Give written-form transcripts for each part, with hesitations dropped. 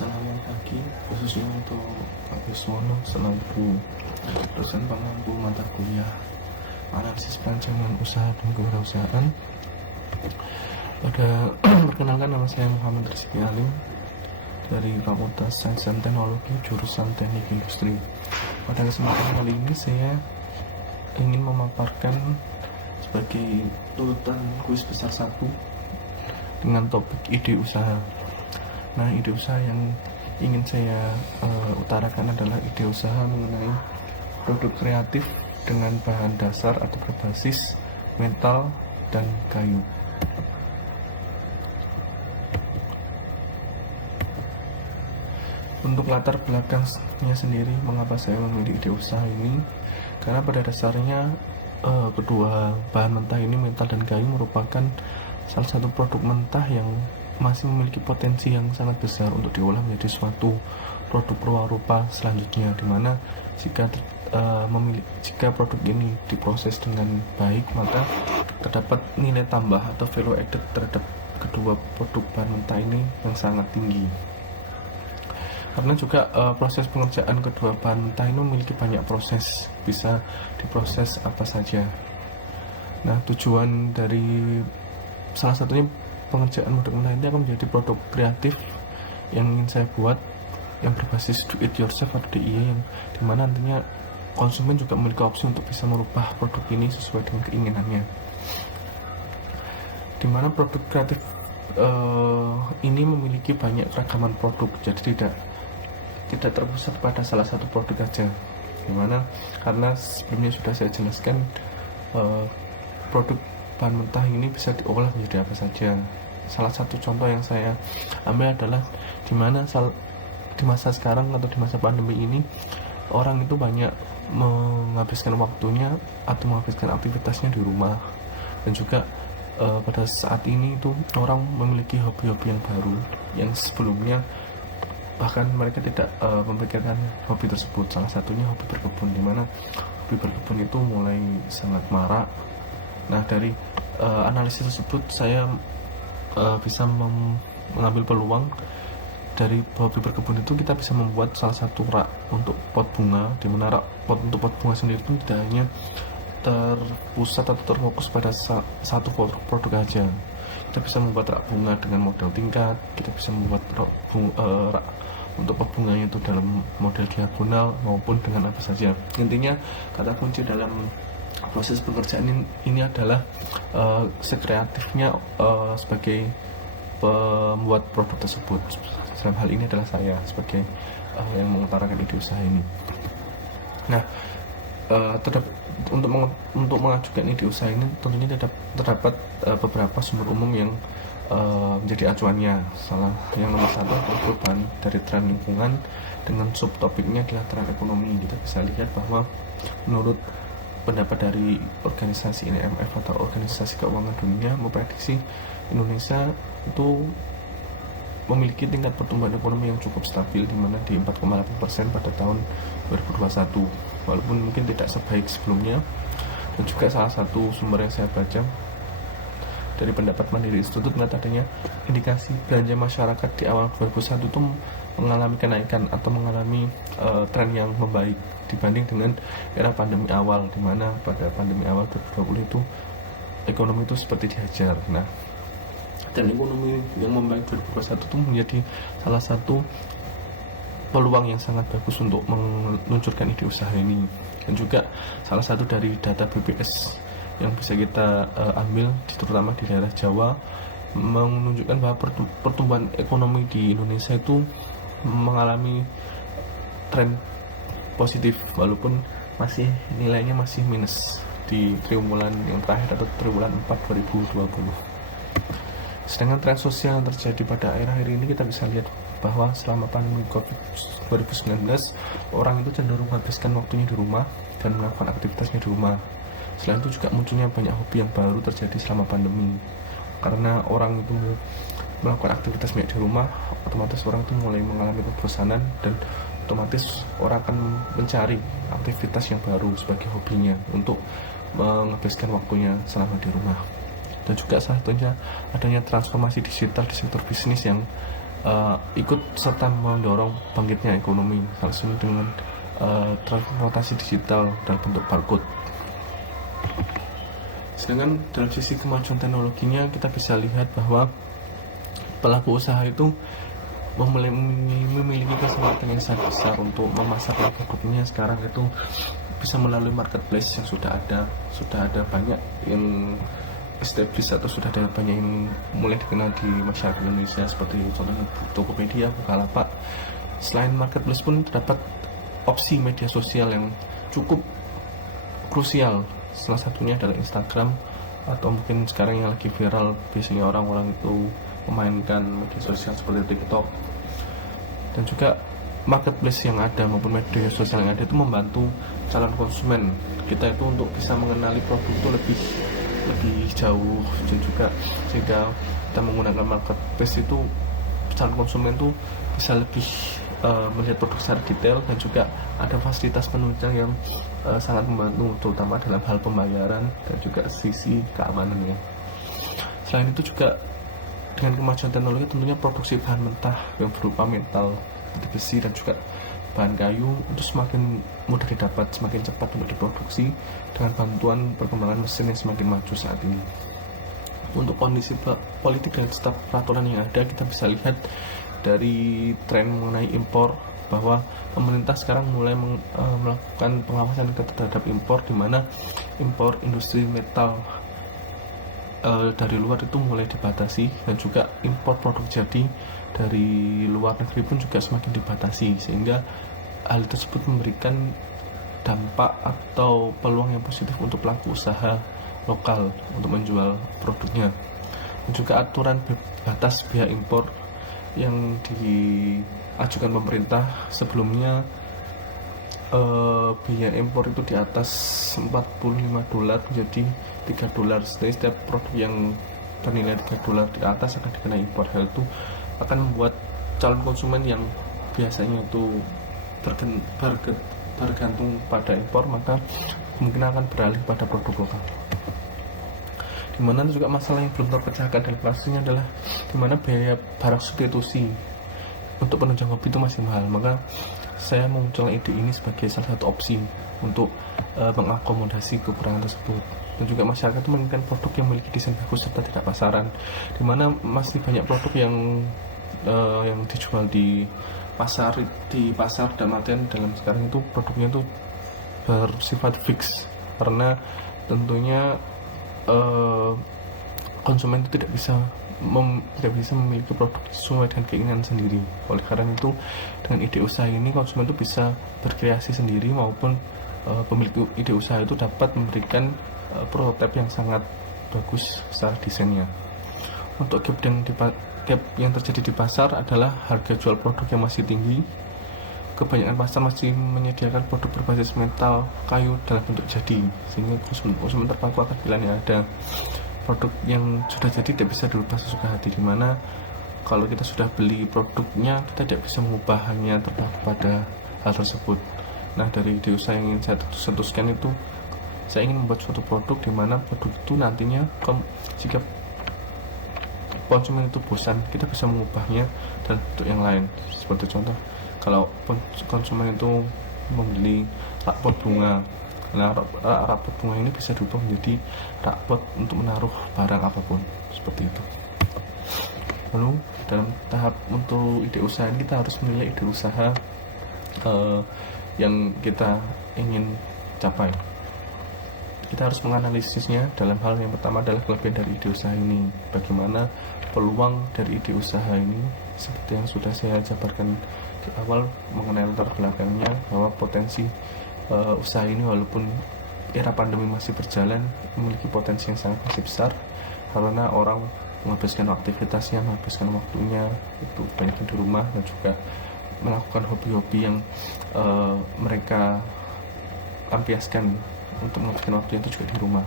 Selamat pagi, khususnya untuk Pak Wiswono selaku dosen pengampu mata kuliah analisis perancangan usaha dan kewirausahaan. Perkenalkan, nama saya Muhammad Rizky Alim dari Fakultas Sains dan Teknologi jurusan Teknik Industri. Pada kesempatan kali ini saya ingin memaparkan sebagai urutan kuis besar 1 dengan topik ide usaha. Nah, ide usaha yang ingin saya utarakan adalah ide usaha mengenai produk kreatif dengan bahan dasar atau berbasis metal dan kayu. Untuk latar belakangnya sendiri, mengapa saya memilih ide usaha ini? Karena pada dasarnya kedua bahan mentah ini, metal dan kayu, merupakan salah satu produk mentah yang masih memiliki potensi yang sangat besar untuk diolah menjadi suatu produk perwarupa selanjutnya, dimana jika produk ini diproses dengan baik, maka terdapat nilai tambah atau value added terhadap kedua produk bahan mentah ini yang sangat tinggi. Karena juga proses pengerjaan kedua bahan mentah ini memiliki banyak proses, bisa diproses apa saja. Nah, tujuan dari salah satunya pengerjaan produk mentah ini akan menjadi produk kreatif yang ingin saya buat, yang berbasis do it yourself atau DIY, yang dimana nantinya konsumen juga memiliki opsi untuk bisa merubah produk ini sesuai dengan keinginannya. Dimana produk kreatif ini memiliki banyak keragaman produk, jadi tidak terpusat pada salah satu produk saja. Dimana karena sebelumnya sudah saya jelaskan, produk bahan mentah ini bisa diolah menjadi apa saja. Salah satu contoh yang saya ambil adalah dimana di masa sekarang atau di masa pandemi ini, orang itu banyak menghabiskan waktunya atau menghabiskan aktivitasnya di rumah, dan juga pada saat ini itu orang memiliki hobi-hobi yang baru yang sebelumnya bahkan mereka tidak memikirkan hobi tersebut. Salah satunya hobi berkebun, dimana hobi berkebun itu mulai sangat marak. Nah, dari analisis tersebut saya bisa mengambil peluang dari hobi berkebun itu. Kita bisa membuat salah satu rak untuk pot bunga, di mana rak untuk pot bunga sendiri pun tidak hanya terpusat atau terfokus pada satu produk aja. Kita bisa membuat rak bunga dengan model tingkat, kita bisa membuat rak untuk pot bunganya itu dalam model diagonal maupun dengan apa saja. Intinya, kata kunci dalam proses pekerjaan ini adalah sekreatifnya sebagai pembuat produk tersebut. Dalam hal ini adalah saya sebagai yang mengutarakan ide usaha ini. Nah, untuk mengajukan ide usaha ini tentunya terdapat beberapa sumber umum yang menjadi acuannya. Yang nomor 1 adalah perubahan dari tren lingkungan, dengan subtopiknya adalah tren ekonomi. Kita bisa lihat bahwa menurut pendapat dari organisasi IMF atau Organisasi Keuangan Dunia, memprediksi Indonesia itu memiliki tingkat pertumbuhan ekonomi yang cukup stabil, di mana di 4,8% pada tahun 2021, walaupun mungkin tidak sebaik sebelumnya. Dan juga salah satu sumber yang saya baca dari pendapat Mandiri Institute melihat adanya indikasi belanja masyarakat di awal 2021 itu mengalami kenaikan atau mengalami tren yang membaik dibanding dengan era pandemi awal, di mana pada pandemi awal 2020 itu ekonomi itu seperti dihajar. Nah, dan ekonomi yang membaik 2021 itu menjadi salah satu peluang yang sangat bagus untuk meluncurkan ide usaha ini. Dan juga salah satu dari data BPS yang bisa kita ambil, terutama di daerah Jawa, menunjukkan bahwa pertumbuhan ekonomi di Indonesia itu mengalami tren positif, walaupun nilainya masih minus di triwulan yang terakhir atau triwulan 4 2020. Sedangkan tren sosial yang terjadi pada akhir-akhir ini, kita bisa lihat bahwa selama pandemi COVID-19, orang itu cenderung menghabiskan waktunya di rumah dan melakukan aktivitasnya di rumah. Selain itu juga munculnya banyak hobi yang baru terjadi selama pandemi. Karena orang itu melakukan aktivitas banyak di rumah, otomatis orang itu mulai mengalami kebosanan, dan otomatis orang akan mencari aktivitas yang baru sebagai hobinya untuk menghabiskan waktunya selama di rumah. Dan juga salah satunya adanya transformasi digital di sektor bisnis yang ikut serta mendorong bangkitnya ekonomi, salah satunya dengan transportasi digital dalam bentuk barcode. Sedangkan dalam sisi kemajuan teknologinya kita bisa lihat bahwa pelaku usaha itu memiliki kesempatan yang sangat besar untuk memasarkan produknya sekarang itu bisa melalui marketplace yang sudah ada banyak yang established atau sudah ada banyak yang mulai dikenal di masyarakat Indonesia, seperti contohnya Tokopedia, Bukalapak. Selain marketplace pun terdapat opsi media sosial yang cukup krusial, salah satunya adalah Instagram, atau mungkin sekarang yang lagi viral biasanya orang-orang itu memainkan media sosial seperti TikTok. Dan juga marketplace yang ada maupun media sosial yang ada itu membantu calon konsumen kita itu untuk bisa mengenali produk itu lebih jauh, dan juga jika kita menggunakan marketplace itu calon konsumen itu bisa lebih melihat produk secara detail, dan juga ada fasilitas penunjang yang sangat membantu terutama dalam hal pembayaran dan juga sisi keamanannya. Selain itu juga dengan kemajuan teknologi tentunya produksi bahan mentah yang berupa metal, besi dan juga bahan kayu itu semakin mudah didapat, semakin cepat untuk diproduksi dengan bantuan perkembangan mesin yang semakin maju saat ini. Untuk kondisi politik dan staf peraturan yang ada, kita bisa lihat dari tren mengenai impor bahwa pemerintah sekarang mulai melakukan pengawasan terhadap impor, di mana impor industri metal dari luar itu mulai dibatasi, dan juga impor produk jadi dari luar negeri pun juga semakin dibatasi, sehingga hal tersebut memberikan dampak atau peluang yang positif untuk pelaku usaha lokal untuk menjual produknya. Dan juga aturan batas biaya impor yang diajukan pemerintah sebelumnya, biaya impor itu di atas $45 menjadi $3. Jadi setiap produk yang bernilai $3 di atas akan dikenai impor. Hal itu akan membuat calon konsumen yang biasanya itu bergantung pada impor, maka kemungkinan akan beralih pada produk lokal. Dimana juga masalah yang belum terpecahkan dalam kasusnya adalah dimana biaya barang substitusi untuk penunjang hobi itu masih mahal. Maka saya memunculkan ide ini sebagai salah satu opsi untuk mengakomodasi kekurangan tersebut. Dan juga masyarakat itu menginginkan produk yang memiliki desain bagus serta tidak pasaran, dimana masih banyak produk yang dijual di pasar dan artian dalam sekarang itu produknya itu bersifat fix, karena tentunya konsumen itu tidak bisa memiliki produk sesuai dengan keinginan sendiri. Oleh karena itu, dengan ide usaha ini konsumen itu bisa berkreasi sendiri, maupun pemilik ide usaha itu dapat memberikan prototipe yang sangat bagus secara desainnya. Untuk gap yang terjadi di pasar adalah harga jual produk yang masih tinggi. Kebanyakan pasar masih menyediakan produk berbasis metal, kayu dalam bentuk jadi, sehingga konsumen terpaku akan pilihan yang ada. Produk yang sudah jadi tidak bisa dirubah sesuka hati, dimana kalau kita sudah beli produknya kita tidak bisa mengubahnya terpaku pada hal tersebut. Nah, dari ide usaha yang ingin saya cetuskan itu, saya ingin membuat suatu produk di mana produk itu nantinya jika konsumen itu bosan, kita bisa mengubahnya dalam bentuk yang lain. Seperti contoh, kalau konsumen itu membeli rakpot bunga, nah rakpot bunga ini bisa diubah menjadi rakpot untuk menaruh barang apapun, seperti itu. Lalu dalam tahap untuk ide usaha ini, kita harus menilai ide usaha yang kita ingin capai. Kita harus menganalisisnya dalam hal yang pertama adalah kelebihan dari ide usaha ini, bagaimana peluang dari ide usaha ini, seperti yang sudah saya jabarkan di awal mengenai latar belakangnya, bahwa potensi usaha ini walaupun era pandemi masih berjalan memiliki potensi yang sangat masih besar, karena orang menghabiskan aktivitasnya, menghabiskan waktunya itu banyak di rumah, dan juga melakukan hobi-hobi yang mereka lampiaskan untuk menghabiskan waktu itu juga di rumah.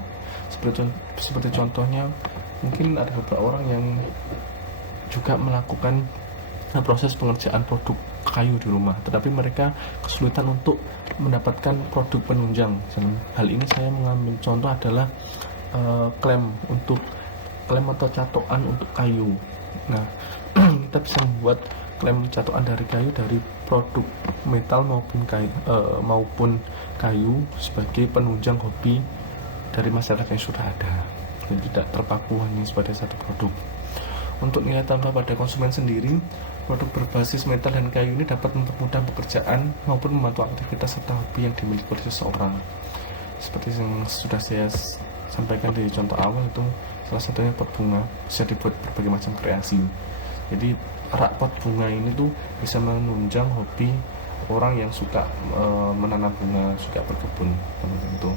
Seperti contohnya, mungkin ada beberapa orang yang juga melakukan proses pengerjaan produk kayu di rumah, tetapi mereka kesulitan untuk mendapatkan produk penunjang. Dan hal ini saya mengambil contoh adalah klem atau catokan untuk kayu. Nah, kita bisa membuat klaim catukan dari kayu dari produk metal maupun kayu sebagai penunjang hobi dari masyarakat yang sudah ada, dan tidak terpaku hanya sebagai satu produk. Untuk nilai tambah pada konsumen sendiri, produk berbasis metal dan kayu ini dapat mempermudah pekerjaan maupun membantu aktivitas serta hobi yang dimiliki oleh seseorang. Seperti yang sudah saya sampaikan di contoh awal, itu salah satunya pot bunga bisa dibuat berbagai macam kreasi. Jadi rak pot bunga ini tuh bisa menunjang hobi orang yang suka menanam bunga, suka berkebun tentu.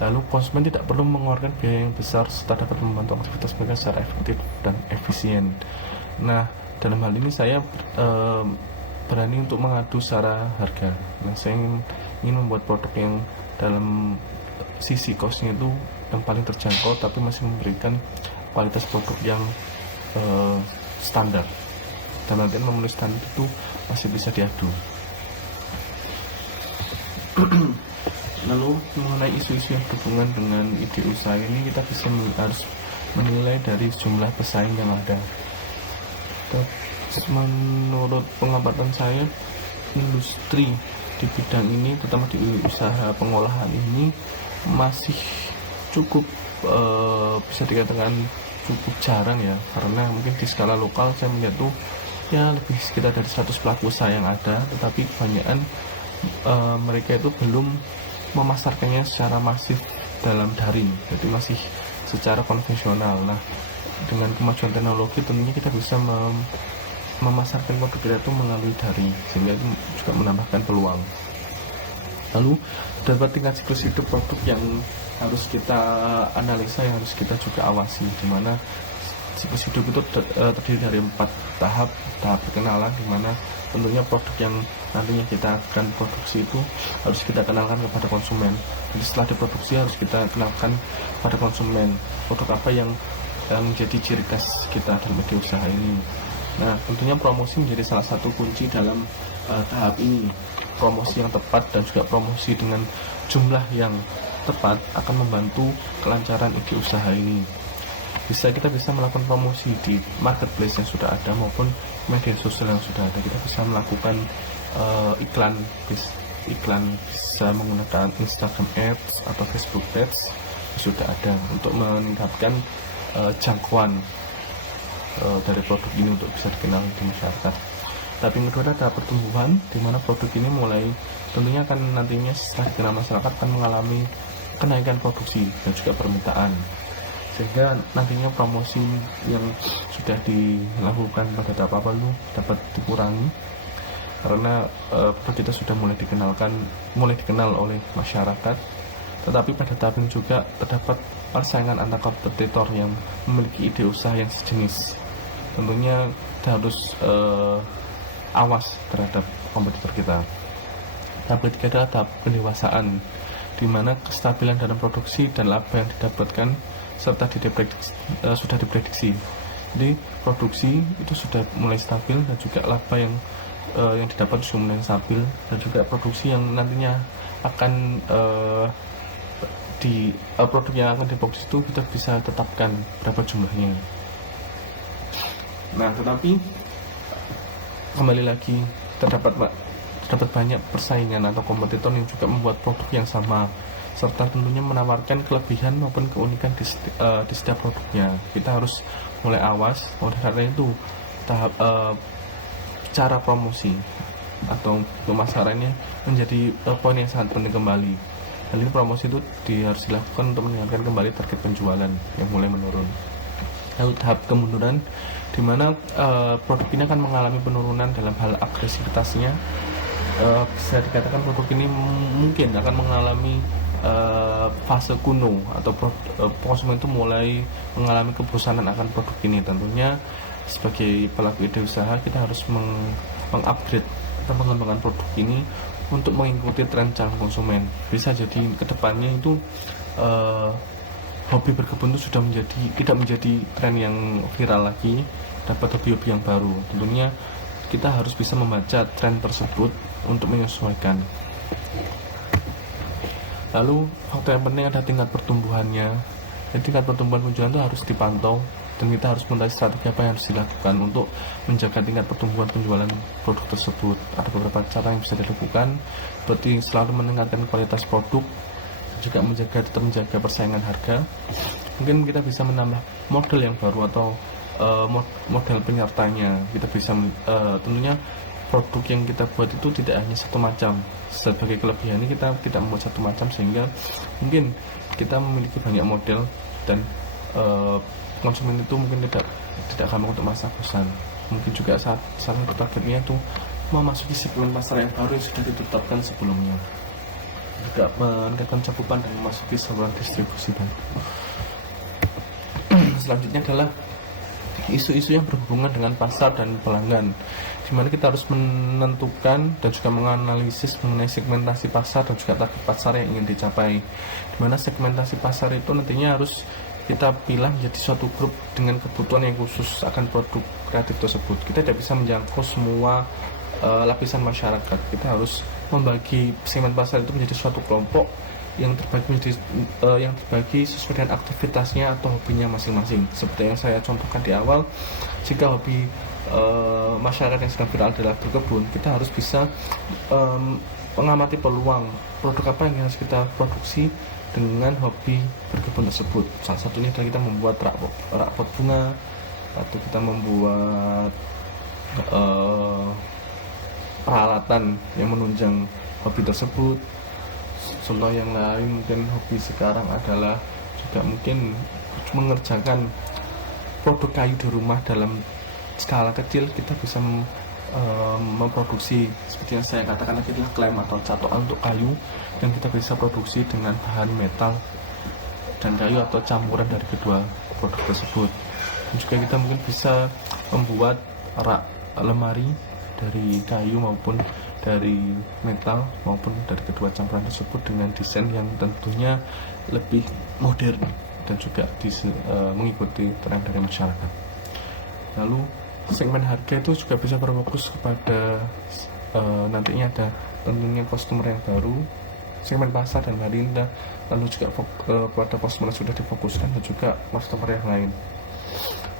Lalu konsumen tidak perlu mengeluarkan biaya yang besar serta dapat membantu aktivitas mereka secara efektif dan efisien. Nah, dalam hal ini saya berani untuk mengadu secara harga. Nah, saya ingin membuat produk yang dalam sisi costnya itu yang paling terjangkau, tapi masih memberikan kualitas produk yang standar. Dan nanti memenuhi standar itu masih bisa diadu. Lalu mengenai isu-isu yang berhubungan dengan ide usaha ini, kita harus menilai dari jumlah pesaing yang ada. Menurut pengamatan saya, industri di bidang ini, terutama di usaha pengolahan ini, masih cukup bisa dikatakan cukup jarang ya, karena mungkin di skala lokal saya melihat tuh ya lebih sekitar dari 100 pelaku usaha yang ada, tetapi kebanyakan mereka itu belum memasarkannya secara masif dalam daring, jadi masih secara konvensional. Nah, dengan kemajuan teknologi tentunya kita bisa memasarkan produk kita itu melalui daring, sehingga itu juga menambahkan peluang. Lalu terdapat tingkat siklus hidup produk yang harus kita analisa, yang harus kita juga awasi, di mana siklus hidup itu terdiri dari 4 tahap perkenalan, di mana tentunya produk yang nantinya kita akan produksi itu harus kita kenalkan kepada konsumen. Jadi setelah diproduksi harus kita kenalkan pada konsumen produk apa yang menjadi ciri khas kita dalam media usaha ini. Nah, tentunya promosi menjadi salah satu kunci dalam tahap ini. Promosi yang tepat dan juga promosi dengan jumlah yang tepat akan membantu kelancaran ide usaha ini. Kita bisa melakukan promosi di marketplace yang sudah ada maupun media sosial yang sudah ada. Kita bisa melakukan iklan bisa menggunakan Instagram Ads atau Facebook Ads yang sudah ada untuk meningkatkan jangkauan dari produk ini untuk bisa dikenal di masyarakat. Tapi yang kedua ada pertumbuhan, di mana produk ini mulai tentunya akan nantinya setelah dikenal masyarakat akan mengalami kenaikan produksi dan juga permintaan, sehingga nantinya promosi yang sudah dilakukan pada tahap awal itu dapat dikurangi karena produk kita sudah mulai dikenal oleh masyarakat. Tetapi pada tahap ini juga terdapat persaingan antar kompetitor yang memiliki ide usaha yang sejenis. Tentunya kita harus awas terhadap kompetitor kita. Tahap ketiga adalah tahap pendewasaan, di mana kestabilan dalam produksi dan laba yang didapatkan serta sudah diprediksi. Jadi produksi itu sudah mulai stabil dan juga laba yang didapat sudah mulai stabil, dan juga produksi yang nantinya akan produk yang akan diproduksi itu kita bisa tetapkan berapa jumlahnya. Nah, tetapi kembali lagi terdapat banyak persaingan atau kompetitor yang juga membuat produk yang sama, serta tentunya menawarkan kelebihan maupun keunikan di setiap produknya. Kita harus mulai awas. Oleh karena itu cara promosi atau pemasarannya menjadi poin yang sangat penting kembali. Hal ini promosi itu harus dilakukan untuk meningkatkan kembali target penjualan yang mulai menurun. Lalu tahap kemunduran, di mana produk ini akan mengalami penurunan dalam hal agresivitasnya. Bisa dikatakan produk ini mungkin akan mengalami fase kuno, atau konsumen itu mulai mengalami kebosanan akan produk ini. Tentunya sebagai pelaku ide usaha kita harus mengupgrade atau mengembangkan produk ini untuk mengikuti tren calon konsumen. Bisa jadi kedepannya itu hobi berkebun itu tidak menjadi tren yang viral lagi, dapat hobi-hobi yang baru. Tentunya kita harus bisa membaca tren tersebut untuk menyesuaikan. Lalu faktor yang penting ada tingkat pertumbuhannya. Jadi tingkat pertumbuhan penjualan itu harus dipantau dan kita harus mengetahui strategi apa yang harus dilakukan untuk menjaga tingkat pertumbuhan penjualan produk tersebut. Ada beberapa cara yang bisa dilakukan, seperti selalu meningkatkan kualitas produk, juga tetap menjaga persaingan harga. Mungkin kita bisa menambah model yang baru atau model penyertanya. Kita bisa tentunya produk yang kita buat itu tidak hanya satu macam. Sebagai kelebihan ini kita tidak membuat satu macam, sehingga mungkin kita memiliki banyak model dan konsumen itu mungkin tidak gampang untuk merasa bosan. Mungkin juga salah satu targetnya itu memasuki segmen pasar yang baru yang sudah ditetapkan sebelumnya, juga meningkatkan cakupan dan memasuki saluran distribusi baru. Selanjutnya adalah isu-isu yang berhubungan dengan pasar dan pelanggan, di mana kita harus menentukan dan juga menganalisis mengenai segmentasi pasar dan juga target pasar yang ingin dicapai, di mana segmentasi pasar itu nantinya harus kita pilih menjadi suatu grup dengan kebutuhan yang khusus akan produk kreatif tersebut. Kita tidak bisa menjangkau semua lapisan masyarakat. Kita harus membagi segmen pasar itu menjadi suatu kelompok yang terbagi sesuai dengan aktivitasnya atau hobinya masing-masing. Seperti yang saya contohkan di awal, jika hobi masyarakat yang sedang viral adalah berkebun, kita harus bisa mengamati peluang produk apa yang harus kita produksi dengan hobi berkebun tersebut. Salah satunya adalah kita membuat rak pot bunga, atau kita membuat peralatan yang menunjang hobi tersebut. Contoh yang lain mungkin hobi sekarang adalah juga mungkin mengerjakan produk kayu di rumah dalam skala kecil. Kita bisa memproduksi seperti yang saya katakan tadi, adalah klem atau catokan untuk kayu, dan kita bisa produksi dengan bahan metal dan kayu atau campuran dari kedua produk tersebut. Dan juga kita mungkin bisa membuat rak lemari dari kayu maupun dari metal maupun dari kedua campuran tersebut dengan desain yang tentunya lebih modern dan juga mengikuti tren dari masyarakat. Lalu segmen harga itu juga bisa berfokus kepada nantinya ada tentunya customer yang baru, segmen pasar dan marina, lalu juga kepada customer yang sudah difokuskan dan juga customer yang lain.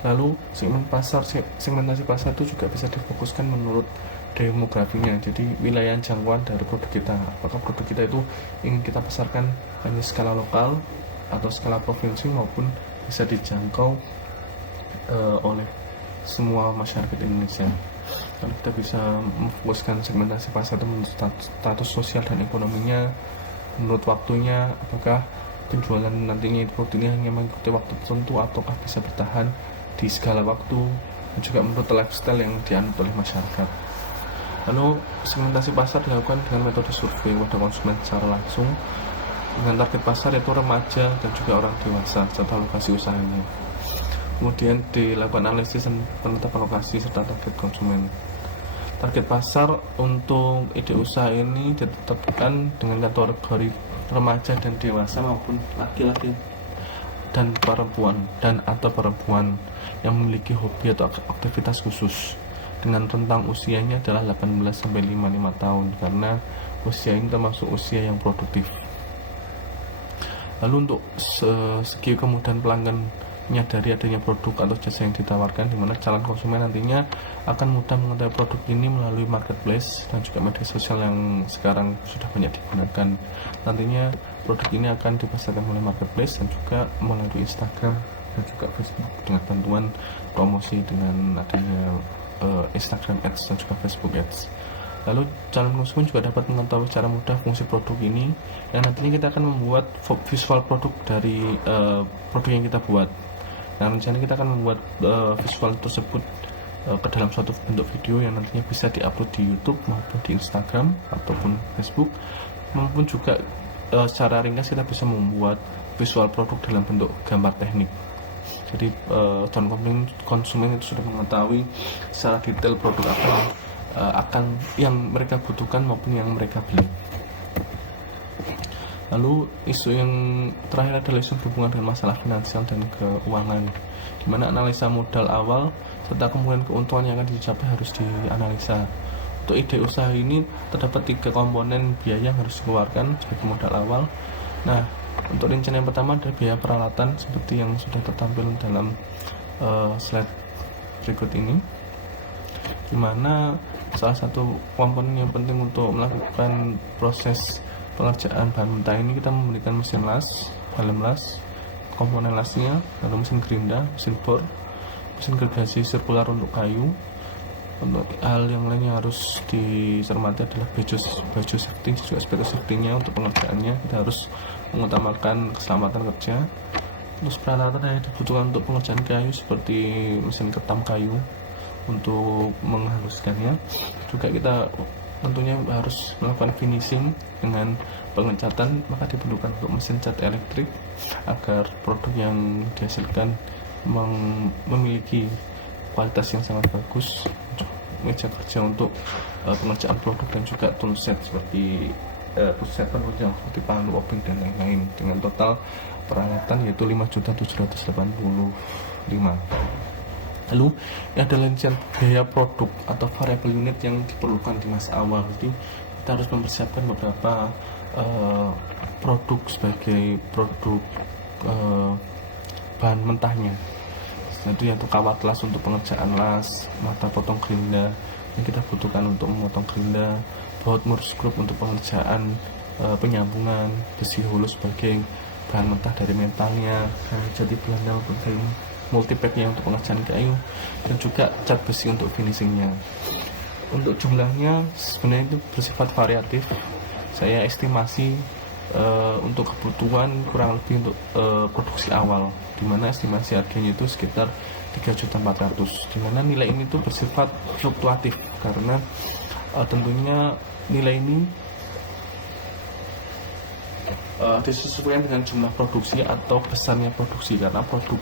Lalu segmentasi pasar itu juga bisa difokuskan menurut demografinya, jadi wilayah jangkauan dari produk kita. Apakah produk kita itu ingin kita pasarkan hanya skala lokal atau skala provinsi, maupun bisa dijangkau oleh semua masyarakat Indonesia. Lalu kita bisa memfokuskan segmentasi pasar itu menurut status sosial dan ekonominya, menurut waktunya, apakah penjualan nantinya produk ini hanya mengikuti waktu tertentu ataukah bisa bertahan di segala waktu, dan juga menurut lifestyle yang dianut oleh masyarakat. Lalu segmentasi pasar dilakukan dengan metode survei kepada konsumen secara langsung dengan target pasar yaitu remaja dan juga orang dewasa serta lokasi usahanya. Kemudian dilakukan analisis dan penetapan lokasi serta target konsumen. Target pasar untuk ide usaha ini ditetapkan dengan kategori remaja dan dewasa maupun laki-laki dan atau perempuan yang memiliki hobi atau aktivitas khusus, dengan rentang usianya adalah 18 sampai 55 tahun karena usia ini termasuk usia yang produktif. Lalu untuk segi kemudahan pelanggan menyadari adanya produk atau jasa yang ditawarkan, di mana calon konsumen nantinya akan mudah mengetahui produk ini melalui marketplace dan juga media sosial yang sekarang sudah banyak digunakan. Nantinya produk ini akan dipasarkan oleh marketplace dan juga melalui Instagram dan juga Facebook dengan bantuan promosi dengan adanya Instagram Ads dan juga Facebook Ads. Lalu calon konsumen juga dapat mengetahui secara mudah fungsi produk ini, dan nantinya kita akan membuat visual produk dari produk yang kita buat. Nah, rencana kita akan membuat visual tersebut ke dalam suatu bentuk video yang nantinya bisa diupload di YouTube maupun di Instagram ataupun Facebook, maupun juga secara ringkas kita bisa membuat visual produk dalam bentuk gambar teknik. Jadi calon konsumen itu sudah mengetahui secara detail produk apa yang mereka butuhkan maupun yang mereka beli. Lalu isu yang terakhir adalah isu berhubungan dengan masalah finansial dan keuangan, di mana analisa modal awal serta kemudian keuntungan yang akan dicapai harus dianalisa. Untuk ide usaha ini terdapat 3 komponen biaya yang harus dikeluarkan sebagai modal awal. Nah, untuk rencana yang pertama adalah biaya peralatan seperti yang sudah tertampil dalam slide berikut ini, dimana salah satu komponen yang penting untuk melakukan proses pengerjaan bahan mentah ini kita memberikan mesin las, helm las, komponen lasnya, lalu mesin gerinda, mesin bor, mesin gergasi sirkular untuk kayu. Untuk hal yang lain yang harus dicermati adalah baju safety, juga sepatu safety-nya. Untuk pengerjaannya kita harus mengutamakan keselamatan kerja. Terus peralatan yang dibutuhkan untuk pengerjaan kayu seperti mesin ketam kayu untuk menghaluskannya. Juga kita tentunya harus melakukan finishing dengan pengecatan, maka diperlukan untuk mesin cat elektrik agar produk yang dihasilkan memiliki kualitas yang sangat bagus, meja kerja untuk pengerjaan produk, dan juga toolset seperti pusat penunjang seperti palu, obeng, dan lain-lain, dengan total peralatan yaitu 5.785.000. Lalu ada rincian biaya produk atau variable unit yang diperlukan di masa awal. Jadi kita harus mempersiapkan beberapa produk sebagai produk bahan mentahnya. Itu yaitu kawat las untuk pengerjaan las, mata potong gerinda yang kita butuhkan untuk memotong gerinda, baut mur skrup untuk pengerjaan penyambungan, besi hulu sebagai bahan mentah dari mentalnya, jati belanda maupun kayu multipacknya untuk pengerjaan kayu, dan juga cat besi untuk finishingnya. Untuk jumlahnya sebenarnya itu bersifat variatif. Saya estimasi untuk kebutuhan kurang lebih untuk produksi awal, dimana estimasi harganya itu sekitar 3.400.000, dimana nilai ini tuh bersifat fluktuatif karena tentunya nilai ini disesuaikan dengan jumlah produksi atau besarnya produksi, karena produk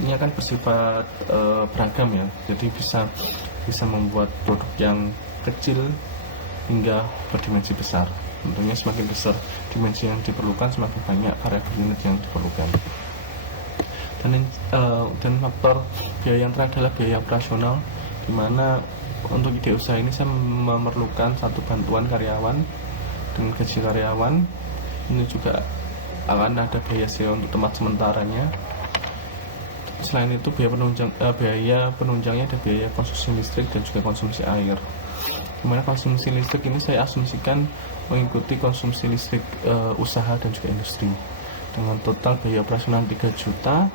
ini akan bersifat beragam ya, jadi bisa membuat produk yang kecil hingga berdimensi besar. Tentunya semakin besar dimensi yang diperlukan, semakin banyak variabel unit yang diperlukan. Dan faktor biaya yang terakhir adalah biaya operasional, dimana untuk ide usaha ini saya memerlukan satu bantuan karyawan dengan gaji karyawan. Ini juga akan ada biaya sewa untuk tempat sementaranya. Selain itu biaya penunjangnya ada biaya konsumsi listrik dan juga konsumsi air, dimana konsumsi listrik ini saya asumsikan mengikuti konsumsi listrik usaha dan juga industri, dengan total biaya operasional 3 juta,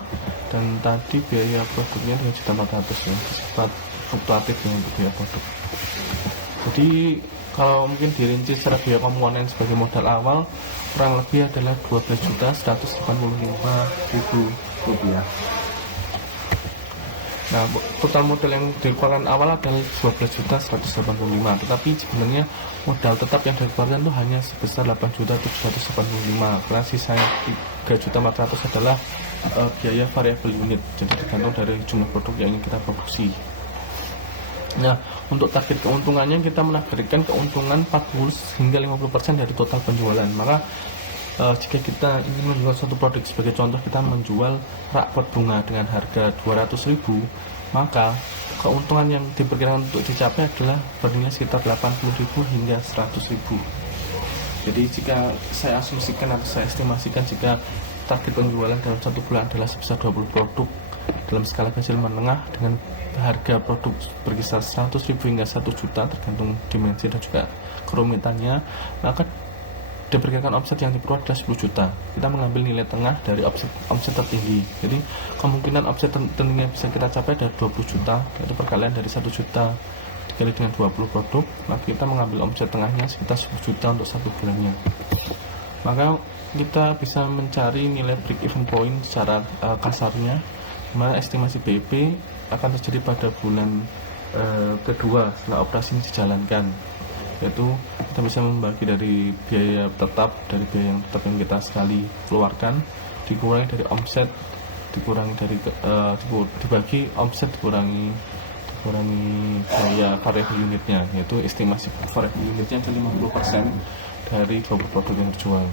dan tadi biaya produknya 3.400.000 ya, bersifat fluktuatif ya untuk biaya produk. Jadi kalau mungkin dirinci secara biaya komponen sebagai modal awal kurang lebih adalah 12.185.000 rupiah. Nah, total modal yang dikeluarkan awal adalah 12.185.000, tetapi sebenarnya modal tetap yang dikeluarkan itu hanya sebesar 8.785.000, karena sisanya 3.400.000 adalah biaya variabel unit, jadi tergantung dari jumlah produk yang ingin kita produksi. Nah, untuk target keuntungannya kita menargetkan keuntungan 40 hingga 50% dari total penjualan. Maka jika kita ingin menjual satu produk, sebagai contoh kita menjual rak pot bunga dengan harga 200.000, maka keuntungan yang diperkirakan untuk dicapai adalah bernilai sekitar 80.000 hingga 100.000. Jadi jika saya asumsikan atau saya estimasikan jika target penjualan dalam satu bulan adalah sebesar 20 produk dalam skala kecil menengah dengan harga produk berkisar 100.000 hingga 1 juta tergantung dimensi dan juga kerumitannya, maka diperkirakan omset yang diperoleh adalah 10 juta. Kita mengambil nilai tengah dari omset tertinggi. Jadi kemungkinan omset tertinggi yang bisa kita capai adalah 20 juta, yaitu perkalian dari 1 juta dikali dengan 20 produk, maka kita mengambil omset tengahnya sekitar 10 juta untuk satu bulannya. Maka kita bisa mencari nilai break even point secara kasarnya, dimana estimasi BIP akan terjadi pada bulan kedua setelah operasi ini dijalankan, yaitu kita bisa membagi dari biaya tetap, dari biaya yang tetap yang kita sekali keluarkan, dikurangi dari omset, dikurangi dari dibagi omset, dikurangi biaya variable unitnya, yaitu estimasi variable unitnya adalah 50% dari 20 produk yang terjual.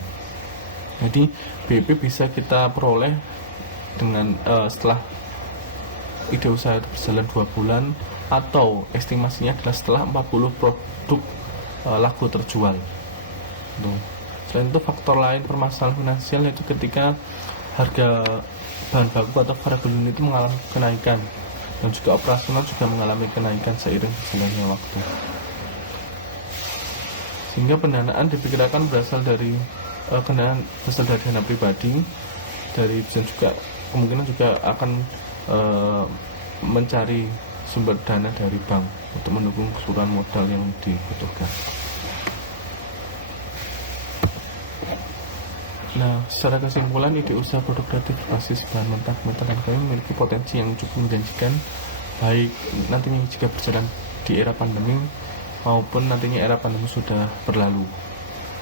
Jadi BIP bisa kita peroleh dengan setelah ide usaha itu berjalan 2 bulan, atau estimasinya adalah setelah 40 produk laku terjual. Selain itu faktor lain permasalahan finansial yaitu ketika harga bahan baku atau variable unit itu mengalami kenaikan, dan juga operasional juga mengalami kenaikan seiring berjalannya waktu. Sehingga pendanaan diperkirakan berasal dari dana pribadi, dan juga kemungkinan juga akan mencari sumber dana dari bank untuk mendukung keseluruhan modal yang dibutuhkan. Nah, secara kesimpulan, ide usaha produk kreatif basis bahan mentah, mentah dan kayu memiliki potensi yang cukup menjanjikan, baik nantinya jika berjalan di era pandemi maupun nantinya era pandemi sudah berlalu.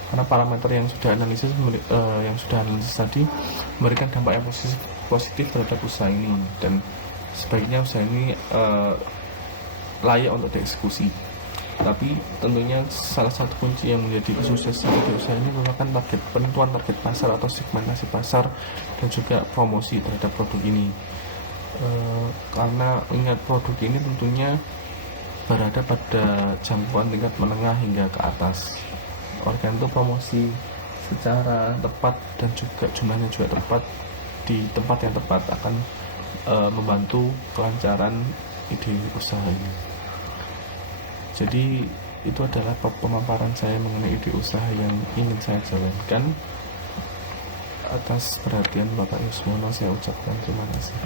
Karena parameter yang sudah analisis tadi memberikan dampak yang positif terhadap usaha ini, dan sebaiknya usaha ini layak untuk dieksekusi. Tapi tentunya salah satu kunci yang menjadi kesuksesan ide usaha ini merupakan penentuan target pasar atau segmentasi pasar, dan juga promosi terhadap produk ini. Karena ingat, produk ini tentunya berada pada jangkauan tingkat menengah hingga ke atas. Oleh karena itu, promosi secara tepat dan juga jumlahnya juga tepat di tempat yang tepat akan membantu kelancaran ide usaha ini. Jadi itu adalah pemaparan saya mengenai ide usaha yang ingin saya jalankan. Atas perhatian Bapak Yusmono saya ucapkan terima kasih.